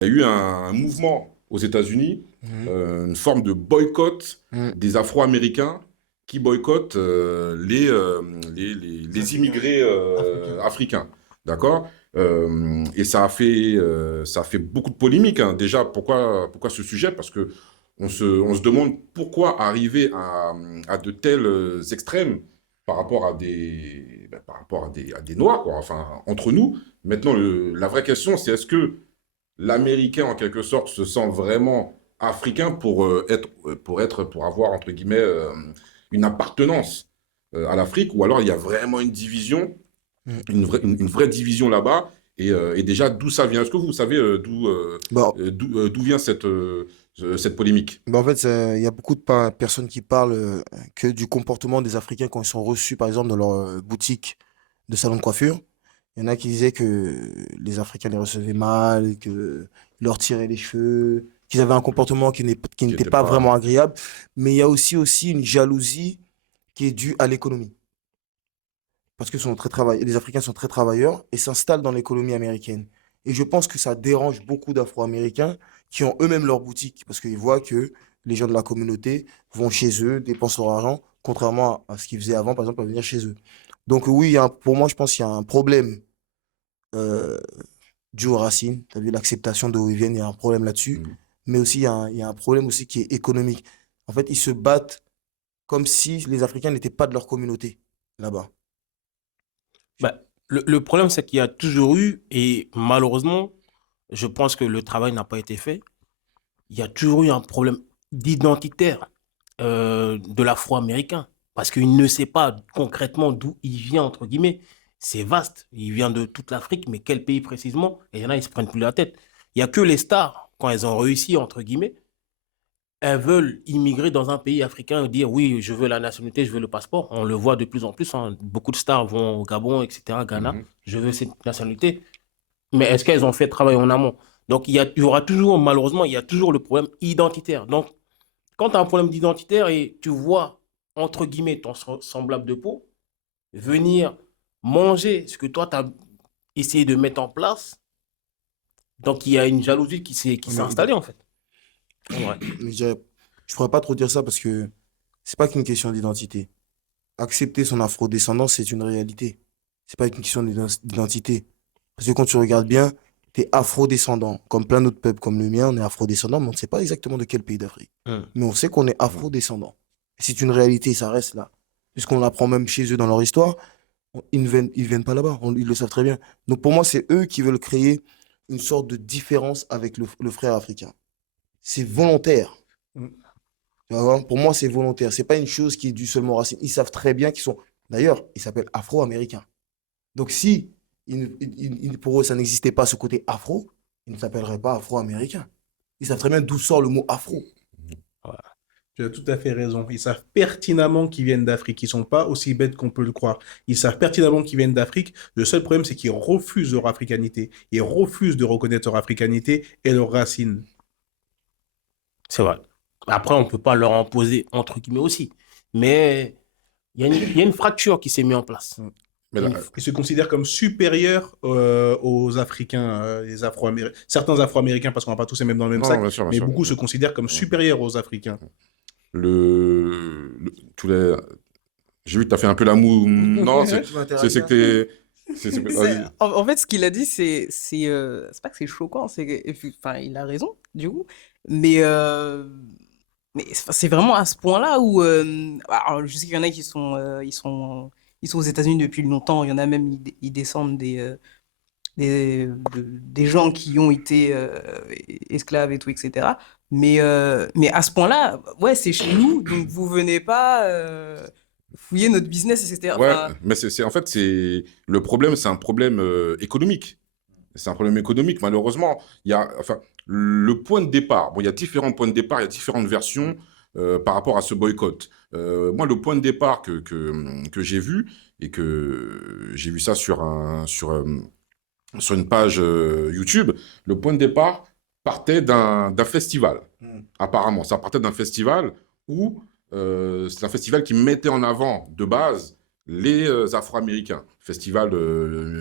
il y a eu un mouvement aux États-Unis, Mhm. une forme de boycott Mhm. des Afro-Américains qui boycottent Les les Africains. immigrés Africains. africains. D'accord? Et ça a fait beaucoup de polémiques, hein. Déjà, pourquoi ce sujet? Parce que on se demande pourquoi arriver à de tels extrêmes par rapport à par rapport à des Noirs, quoi. Enfin, entre nous. Maintenant, la vraie question, c'est est-ce que l'Américain, en quelque sorte, se sent vraiment africain pour avoir, entre guillemets, une appartenance à l'Afrique, ou alors il y a vraiment une division, Mhm. une vraie division là-bas, et déjà, d'où ça vient? Est-ce que vous savez Bon, d'où vient cette polémique? En fait, il y a beaucoup de personnes qui parlent que du comportement des Africains quand ils sont reçus, par exemple, dans leur boutique de salon de coiffure. Il y en a qui disaient que les Africains les recevaient mal, qu'ils leur tiraient les cheveux, qu'ils avaient un comportement qui Qui n'était n'était pas vraiment pas... agréable. Mais il y a aussi une jalousie qui est due à l'économie. Parce que les Africains sont très travailleurs et s'installent dans l'économie américaine. Et je pense que ça dérange beaucoup d'Afro-Américains qui ont eux-mêmes leur boutique parce qu'ils voient que les gens de la communauté vont chez eux, dépensent leur argent, contrairement à ce qu'ils faisaient avant, par exemple, à venir chez eux. Donc oui, pour moi, je pense qu'il y a un problème euh, dû aux racines. Tu as vu l'acceptation d'où ils viennent, il y a un problème là-dessus. Mm. Mais aussi, il y a un problème aussi qui est économique. En fait, ils se battent comme si les Africains n'étaient pas de leur communauté là-bas. Bah, le problème, c'est qu'il y a toujours eu, et malheureusement, je pense que le travail n'a pas été fait, il y a toujours eu un problème d'identitaire de l'Afro-Américain. Parce qu'il ne sait pas concrètement d'où il vient, entre guillemets. C'est vaste. Il vient de toute l'Afrique, mais quel pays précisément? Et il y en a, ils se prennent plus la tête. Il n'y a que les stars, quand elles ont réussi, entre guillemets, elles veulent immigrer dans un pays africain et dire oui, je veux la nationalité, je veux le passeport. On le voit de plus en plus, hein. Beaucoup de stars vont au Gabon, etc., Ghana. Mhm. Je veux cette nationalité. Mais est-ce qu'elles ont fait le travail en amont? Donc, il y aura toujours, malheureusement, il y a toujours le problème identitaire. Donc, quand tu as un problème d'identitaire et tu vois, entre guillemets, ton semblable de peau venir manger ce que toi, tu as essayé de mettre en place, donc il y a une jalousie qui s'est Mais installée, en fait. Ouais. mais je pourrais pas trop dire ça parce que c'est pas qu'une question d'identité. Accepter son afrodescendance, c'est une réalité. C'est pas une question d'identité. Parce que quand tu regardes bien, tu es afrodescendant. Comme plein d'autres peuples comme le mien, on est afrodescendant, mais on ne sait pas exactement de quel pays d'Afrique. Hum. Mais on sait qu'on est afrodescendant. C'est une réalité, ça reste là. Puisqu'on l'apprend même chez eux dans leur histoire, ils viennent pas là-bas. Ils le savent très bien. Donc pour moi, c'est eux qui veulent créer une sorte de différence avec le frère africain. C'est volontaire. Mm. Tu vas voir. Pour moi, c'est volontaire. C'est pas une chose qui est due seulement aux racines. Ils savent très bien qu'ils sont. D'ailleurs, ils s'appellent Afro-Américains. Donc, si pour eux, ça n'existait pas ce côté afro, ils ne s'appelleraient pas Afro-Américains. Ils savent très bien d'où sort le mot afro. Voilà. Tu as tout à fait raison. Ils savent pertinemment qu'ils viennent d'Afrique. Ils sont pas aussi bêtes qu'on peut le croire. Ils savent pertinemment qu'ils viennent d'Afrique. Le seul problème, c'est qu'ils refusent leur africanité. Ils refusent de reconnaître leur africanité et leurs racines. C'est vrai. Après, on ne peut pas leur imposer, entre guillemets aussi. Mais il y a une fracture qui s'est mise en place. Mais Il y a là, une- Ils se considèrent comme supérieurs aux Africains, les Afro-Américains. Certains Afro-Américains, parce qu'on va pas tous les mettre dans le même non, sac, bien mais sûr. beaucoup se considèrent comme supérieurs aux Africains. Tous les... J'ai vu que tu as fait un peu la moue. Non, Tu vas c'est que interagir. vas-y. En fait, ce qu'il a dit, c'est pas que c'est choquant, enfin, il a raison, du coup, mais, euh, mais c'est vraiment à ce point-là où, alors, je sais qu'il y en a qui ils sont aux États-Unis depuis longtemps, il y en a même, ils descendent des gens qui ont été esclaves et tout, etc. Mais à ce point-là, ouais, c'est chez nous, donc vous venez pas fouiller notre business, etc. Ouais, Enfin, mais en fait, le problème, c'est un problème économique. C'est un problème économique, malheureusement. Enfin, le point de départ, bon, il y a différents points de départ, il y a différentes versions par rapport à ce boycott. Moi, le point de départ que j'ai vu, et que j'ai vu ça sur une page YouTube, le point de départ partait d'un festival. Hmm. Apparemment, ça partait d'un festival où c'est un festival qui mettait en avant de base les Afro-Américains. Festival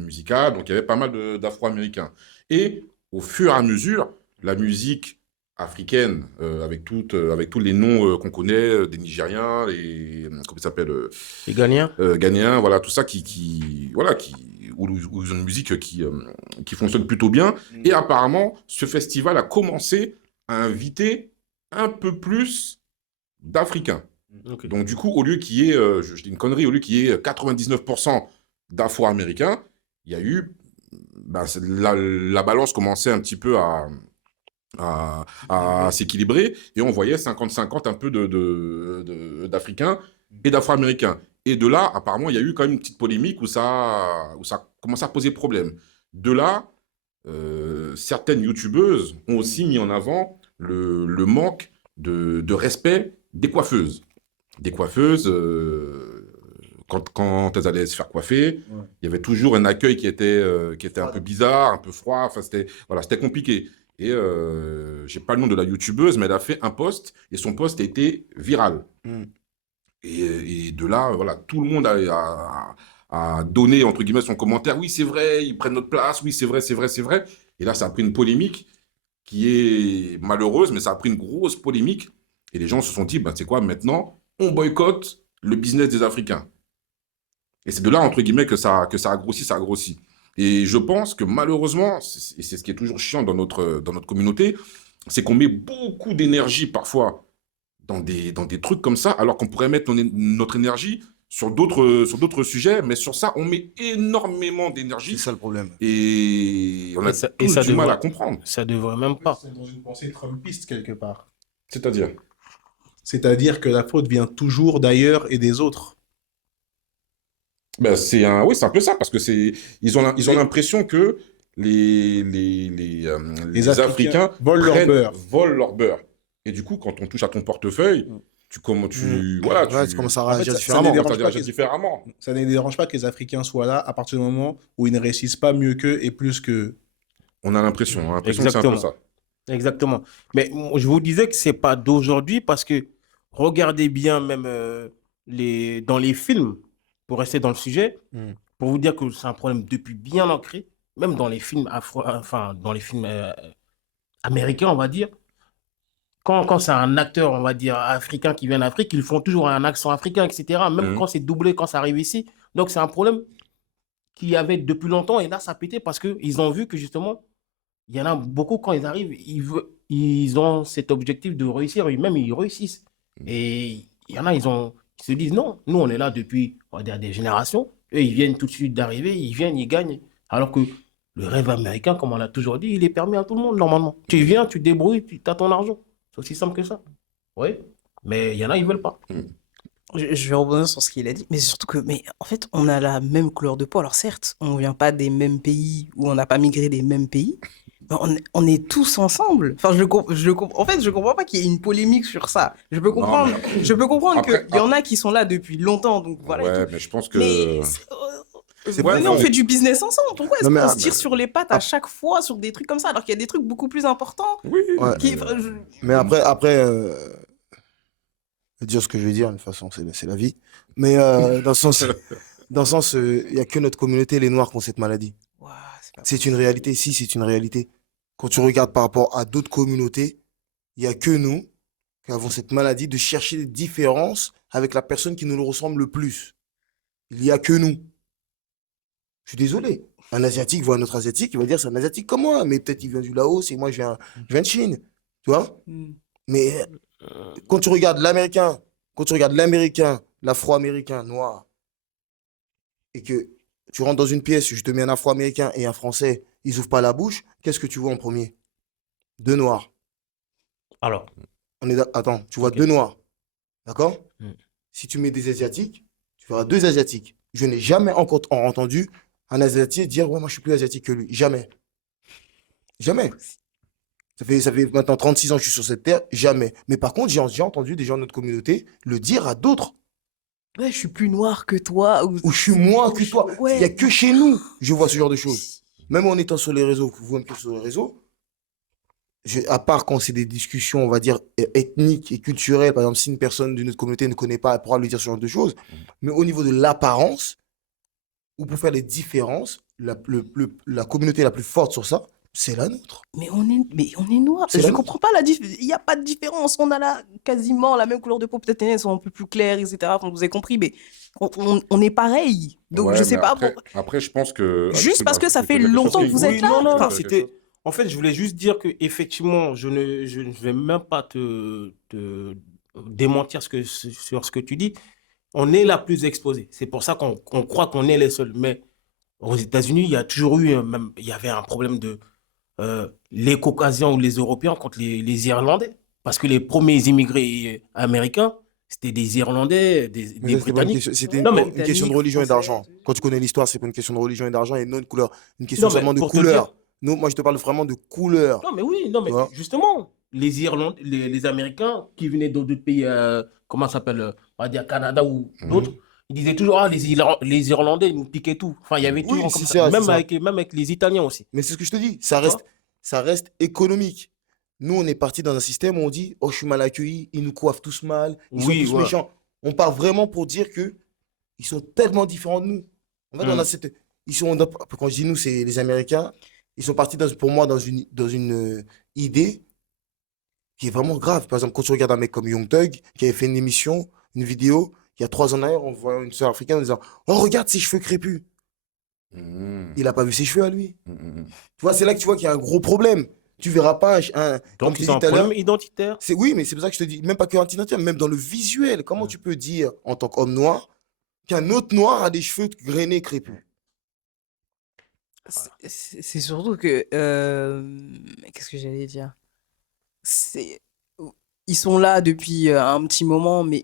musical, donc il y avait pas mal d'Afro-Américains. Et au fur et à mesure, la musique africaine, avec tous les noms qu'on connaît, des Nigériens, comment ça s'appelle, Les Ghanéens. Ghanéens, voilà, tout ça où ils ont une musique qui fonctionne plutôt bien. Et apparemment, ce festival a commencé à inviter un peu plus d'Africains. Ok. Donc, du coup, au lieu qu'il y ait, je dis une connerie, au lieu qu'il y ait 99% d'Afro-Américains, il y a eu, la balance commençait un petit peu à s'équilibrer et on voyait 50-50 un peu d'Africains et d'Afro-Américains. Et de là, apparemment, il y a eu quand même une petite polémique où ça a commencé à poser problème. De là, certaines youtubeuses ont aussi mis en avant le manque de respect des coiffeuses. Des coiffeuses, quand elles allaient se faire coiffer, il y avait toujours un accueil qui était un peu bizarre, un peu froid. Enfin, c'était compliqué. Et j'ai pas le nom de la youtubeuse, mais elle a fait un post et son post a été viral. Et de là, voilà, tout le monde a donné, entre guillemets, son commentaire. Oui, c'est vrai, ils prennent notre place. Oui, c'est vrai, c'est vrai, c'est vrai. Et là, ça a pris une polémique qui est malheureuse, mais ça a pris une grosse polémique. Et les gens se sont dit, c'est quoi, maintenant, on boycotte le business des Africains. Et c'est de là, entre guillemets, que ça a grossi, ça a grossi. Et je pense que malheureusement, et c'est ce qui est toujours chiant dans notre communauté, c'est qu'on met beaucoup d'énergie parfois dans des trucs comme ça, alors qu'on pourrait mettre notre énergie sur d'autres sujets, mais sur ça, on met énormément C'est d'énergie ça le problème. et on a ça tous du mal devrait- à comprendre. Ça devrait même pas. C'est dans une pensée trumpiste quelque part. C'est-à-dire, C'est-à-dire que la faute vient toujours d'ailleurs et des autres. oui, c'est un peu ça, parce que ils ont l'impression que les Africains volent leur beurre. volent leur beurre. Et du coup, quand on touche à ton portefeuille, tu commences à En fait, réagir ça différemment. ne dérange tu pas réagis différemment. Ça ne les dérange pas que les Africains soient là à partir du moment où ils ne réussissent pas mieux qu'eux et plus qu'eux. On a l'impression que c'est un peu ça. Exactement. Mais je vous disais que c'est pas d'aujourd'hui parce que regardez bien même dans les films, pour rester dans le sujet, pour vous dire que c'est un problème depuis bien ancré, même dans les films dans les films américains, on va dire. Quand c'est un acteur, on va dire, africain qui vient d'Afrique, ils font toujours un accent africain, etc. Même quand c'est doublé, quand ça arrive ici. Donc c'est un problème qu'il y avait depuis longtemps et là, ça a pété parce qu'ils ont vu que justement, il y en a beaucoup, quand ils arrivent, ils ont cet objectif de réussir, et même ils réussissent. Et il y en a, ils se disent non, nous on est là depuis, on va dire, des générations. Eux, ils viennent tout de suite d'arriver, ils viennent, ils gagnent. Alors que le rêve américain, comme on l'a toujours dit, il est permis à tout le monde normalement. Tu viens, tu te débrouilles, tu as ton argent. C'est aussi simple que ça. Oui, mais il y en a, ils veulent pas. Je vais rebondir sur ce qu'il a dit, mais surtout que, mais en fait, on a la même couleur de peau. Alors certes, on vient pas des mêmes pays ou on n'a pas migré des mêmes pays, mais on est tous ensemble. Enfin, en fait, je comprends pas qu'il y ait une polémique sur ça. Je peux comprendre, mais- je peux comprendre Après- qu'il y en a qui sont là depuis longtemps, donc voilà. et Ouais, tout. mais je pense que... Mais venez, on fait du business ensemble. Pourquoi est-ce Non, mais qu'on se après- tire sur les pattes à chaque fois sur des trucs comme ça, alors qu'il y a des trucs beaucoup plus importants Oui, Ouais. qui, Mais après je vais dire ce que je vais dire, de toute façon, c'est la vie. Mais dans le sens, il n'y a que notre communauté, les Noirs, qui ont cette maladie. Ouah, c'est pas C'est une réalité, si, c'est une réalité. Quand tu regardes par rapport à d'autres communautés, il n'y a que nous qui avons cette maladie de chercher des différences avec la personne qui nous le ressemble le plus. Il n'y a que nous. Je suis désolé. Un Asiatique voit un autre Asiatique, il va dire c'est un Asiatique comme moi, mais peut-être il vient du Laos et moi je viens de Chine. Tu vois? Mais quand tu regardes l'Américain, l'Afro-Américain noir, et que tu rentres dans une pièce, je te mets un Afro-Américain et un Français, ils n'ouvrent pas la bouche, qu'est-ce que tu vois en premier? Deux Noirs. Alors, Attends, tu vois Ok. deux Noirs. D'accord? Mm. Si tu mets des Asiatiques, tu verras deux Asiatiques. Je n'ai jamais encore entendu un Asiatique dire ouais, moi je suis plus asiatique que lui. Jamais. Jamais. Ça fait maintenant 36 ans que je suis sur cette terre. Jamais. Mais par contre, j'ai entendu des gens de notre communauté le dire à d'autres. Ouais, je suis plus noir que toi. Ou je suis moins que toi. Il Ouais. n'y a que chez nous, je vois ce genre de choses. Même en étant sur les réseaux, vous-même qui êtes sur les réseaux, à part quand c'est des discussions, on va dire, ethniques et culturelles, par exemple, si une personne d'une autre communauté ne connaît pas, elle pourra lui dire ce genre de choses. Mais au niveau de l'apparence, ou pour faire les différences, la communauté la plus forte sur ça, C'est la nôtre. Mais on est noir. C'est Je la comprends pas il n'y a pas de différence. On a là quasiment la même couleur de peau. Peut-être elles sont un peu plus claires, etc. Enfin, vous avez compris, mais on est pareil. Donc, je Ouais, sais mais pas. après, je pense que... Ah, Juste parce excuse-moi, que ça je te fait pose la question. longtemps que vous Oui, êtes là. non, non, Enfin, non, quelque c'était... chose. En fait, je voulais juste dire que effectivement, je ne vais même pas te démentir sur ce que tu dis. On est la plus exposée. C'est pour ça qu'on croit qu'on est les seuls. Mais aux États-Unis, il y a toujours eu, il y avait un problème de les Caucasiens ou les Européens contre les Irlandais. Parce que les premiers immigrés américains, c'était des Irlandais, Mais des ça, c'était pas une Britanniques. question, c'était Non, mais, une question de Britannique, religion et français. d'argent. Quand tu connais l'histoire, c'est pas une question de religion et d'argent et non de couleur. Une question non, mais seulement de pour te dire, couleur. Nous, moi, je te parle vraiment de couleur. non, mais oui, non, Tu mais vois? justement, les Irlandais, les Américains qui venaient d'autres pays, comment ça s'appelle, on va dire Canada ou d'autres, ils disaient toujours, ah, les Irlandais, ils nous piquaient tout. Enfin, il y avait Oui, toujours c'est comme ça, ça, c'est ça. même avec les Italiens aussi. Mais c'est ce que je te dis. Tu vois? Ça reste économique. Nous, on est parti dans un système où on dit, oh, je suis mal accueilli, ils nous coiffent tous mal, ils sont Oui, tous ouais. méchants. On part vraiment pour dire que ils sont tellement différents de nous. En fait, on a cette. Ils sont, quand je dis nous, c'est les Américains. Ils sont partis, pour moi, dans une idée qui est vraiment grave. Par exemple, quand tu regardes un mec comme Young Thug, qui avait fait une émission, une vidéo, il y a 3 ans en arrière, on voit une sœur africaine en disant, oh, regarde ses cheveux crépus. Mhm. Il n'a pas vu ses cheveux à lui. Mhm. Tu vois, c'est là que tu vois qu'il y a un gros problème. Tu verras pas comme Donc, je t'ai ils ont dit un tout à l'heure. problème identitaire. Oui, mais c'est pour ça que je te dis, même pas que anti-nature, même dans le visuel. Comment tu peux dire, en tant qu'homme noir, qu'un autre noir a des cheveux grainés, crépus? C'est surtout que. Qu'est-ce que j'allais dire? C'est. Ils sont là depuis un petit moment, mais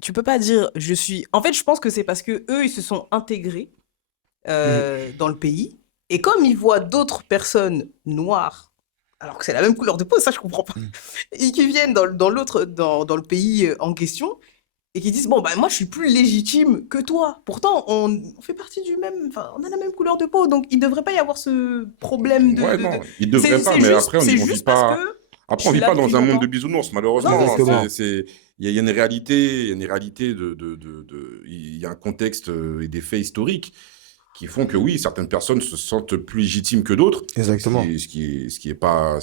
tu peux pas dire je suis. En fait, je pense que c'est parce que eux, ils se sont intégrés dans le pays. Et comme ils voient d'autres personnes noires, alors que c'est la même couleur de peau, ça je comprends pas, et qui viennent dans le pays en question, et qui disent, bon, bah moi je suis plus légitime que toi. Pourtant, on fait partie du même. Enfin, on a la même couleur de peau, donc il devrait pas y avoir ce problème Ouais, non, il devrait C'est pas, mais après, c'est on vit juste parce pas... que Après, je on suis vit là pas dans depuis un monde de longtemps. bisounours, Non, malheureusement. Exactement. Il y a une réalité, il y a une réalité il y a un contexte et des faits historiques qui font que oui, certaines personnes se sentent plus légitimes que d'autres. Exactement. Ce qui est pas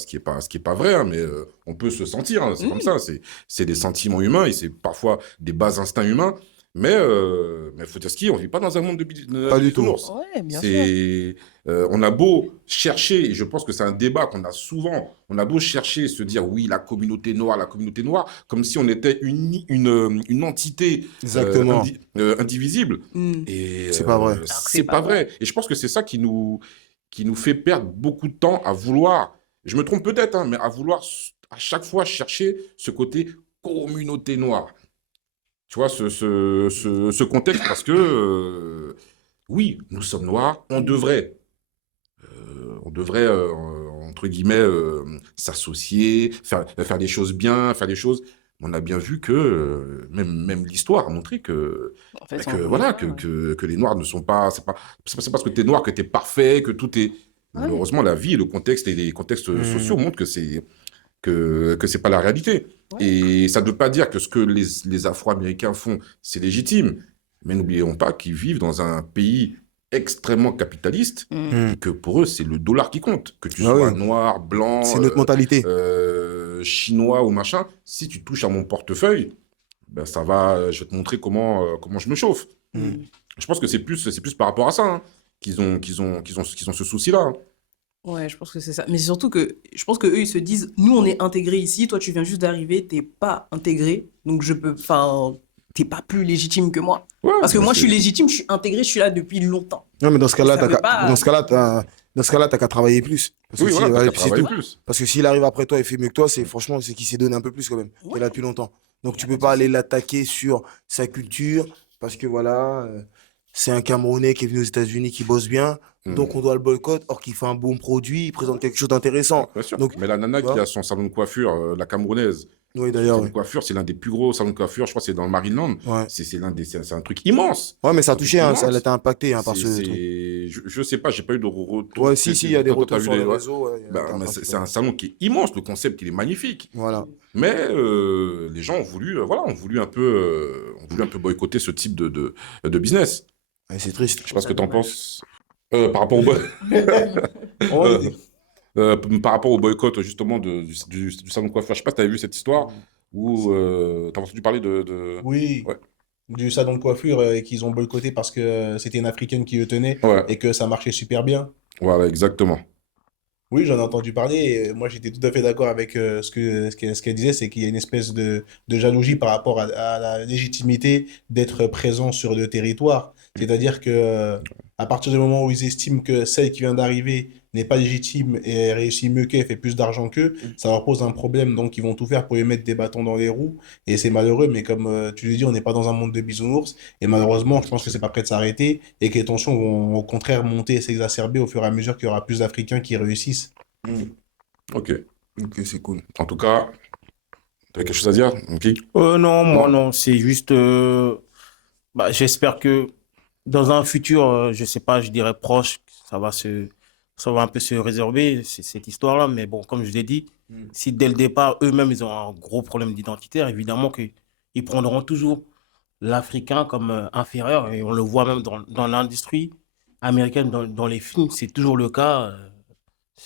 vrai, hein, mais on peut se sentir, hein, c'est comme ça. C'est des sentiments humains et c'est parfois des bas instincts humains. Mais faut dire ce qu'il y a, on vit pas dans un monde de Pas du tout. bisounours. Ouais, bien sûr. On a beau chercher, et je pense que c'est un débat qu'on a souvent, on a beau chercher, se dire oui, la communauté noire, comme si on était une entité Exactement. indivisible. Mm. Et C'est pas vrai. Alors que c'est pas vrai. Et je pense que c'est ça qui nous fait perdre beaucoup de temps à vouloir, je me trompe peut-être, hein, mais à vouloir à chaque fois chercher ce côté communauté noire. Tu vois, ce contexte, parce que oui, nous sommes noirs, on devrait entre guillemets, s'associer, faire des choses bien, faire des choses. On a bien vu que, même l'histoire a montré que, En fait, que voilà, que les Noirs ne sont pas, c'est pas parce que tu es noir que tu es parfait, que tout est... Ouais. Malheureusement, la vie, le contexte et les contextes sociaux montrent que c'est pas la réalité. Ouais. Et ça ne veut pas dire que ce que les Afro-Américains font, c'est légitime. Mais n'oublions pas qu'ils vivent dans un pays extrêmement capitaliste Mm. et que pour eux, c'est le dollar qui compte. Que tu Ah sois oui. noir, blanc, C'est notre mentalité. chinois ou machin, si tu touches à mon portefeuille, ben ça va, je vais te montrer comment je me chauffe. Mm. Je pense que c'est plus par rapport à ça, hein, qu'ils ont ce souci-là, hein. Ouais, je pense que c'est ça. Mais c'est surtout que je pense que eux ils se disent, nous on est intégrés ici, toi tu viens juste d'arriver, t'es pas intégré, donc t'es pas plus légitime que moi. Ouais, Parce que mais moi je suis c'est- légitime, je suis intégré, je suis là depuis longtemps. Non, mais dans ce cas-là, Ça veut pas- dans ce cas-là, t'as qu'à travailler plus. Parce que Oui, si- voilà, ouais, t'as puis qu'à c'est travailler tout. plus. Parce que s'il arrive après toi et fait mieux que toi, franchement, c'est qu'il s'est donné un peu plus quand même. Il est là depuis longtemps. Donc tu peux pas aller l'attaquer sur sa culture parce que voilà, c'est un Camerounais qui est venu aux États-Unis qui bosse bien, donc on doit le boycott. Or qu'il fait un bon produit, il présente quelque chose d'intéressant. Bien sûr. Donc, Mais la nana tu vois. qui a son salon de coiffure, la Camerounaise, Oui, son d'ailleurs. salon Ouais. de coiffure, c'est l'un des plus gros salons de coiffure, je crois que c'est dans le Marineland. Ouais. C'est un truc immense. Ouais, mais ça a Un truc touché, hein, ça immense. a été impacté par ce truc. Je sais pas, j'ai pas eu de retour. Ouais, si, il y a des Toi, t'as retours vu sur les ouais. réseaux. Ouais, Ben, il a été mais impacté, c'est un salon qui est immense, le concept il est magnifique. Voilà. Mais les gens ont voulu, ont voulu un peu boycotter ce type de business. Ouais, c'est triste. Je sais pas ce que t'en penses par rapport au Ouais, par rapport au boycott, justement, du salon de coiffeur. Je sais pas si tu avais vu cette histoire où tu as entendu parler de... Oui, Ouais, du salon de coiffure qu'ils ont boycotté parce que c'était une Africaine qui le tenait ouais, et que ça marchait super bien. voilà, exactement. Oui, j'en ai entendu parler et moi j'étais tout à fait d'accord avec ce qu'elle disait, c'est qu'il y a une espèce de jalousie par rapport à la légitimité d'être présent sur le territoire. C'est-à-dire que à partir du moment où ils estiment que celle qui vient d'arriver n'est pas légitime et elle réussit mieux qu'eux, elle fait plus d'argent qu'eux, ça leur pose un problème. Donc ils vont tout faire pour lui mettre des bâtons dans les roues et c'est malheureux, mais comme tu le dis, on n'est pas dans un monde de bisounours et malheureusement, je pense que c'est pas prêt de s'arrêter et que les tensions vont au contraire monter et s'exacerber au fur et à mesure qu'il y aura plus d'Africains qui réussissent. Mm. Ok. Ok, c'est cool. En tout cas, tu as quelque chose à dire? Ok. Non, moi Non? non, c'est juste, j'espère que dans un futur, je sais pas, je dirais proche, ça va un peu se résorber, cette histoire-là. Mais bon, comme je l'ai dit, Mm. si dès le départ, eux-mêmes, ils ont un gros problème d'identitaire, évidemment qu'ils prendront toujours l'Africain comme inférieur. Et on le voit même dans l'industrie américaine, dans les films, c'est toujours le cas.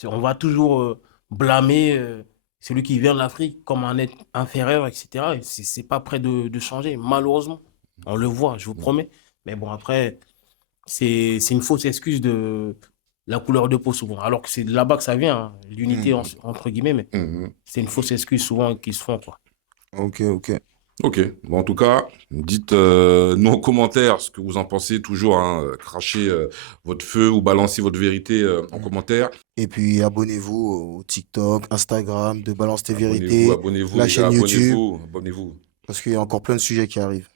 On va toujours blâmer celui qui vient de l'Afrique comme un être inférieur, etc. Et c'est pas prêt de changer, malheureusement. On le voit, je vous promets. Mais bon, après, c'est une fausse excuse de la couleur de peau souvent. Alors que c'est de là-bas que ça vient, hein, l'unité Mm. entre guillemets, mais Mhm. c'est une fausse excuse souvent qu'ils se font, quoi. Ok, ok. Ok. Bon, en tout cas, dites nous en commentaire ce que vous en pensez. Toujours, hein, crachez votre feu ou balancez votre vérité en Mm. commentaire. Et puis abonnez-vous au TikTok, Instagram de Balance tes Abonnez-vous, vérités, abonnez-vous la les gars, chaîne YouTube, abonnez-vous, abonnez-vous. parce qu'il y a encore plein de sujets qui arrivent.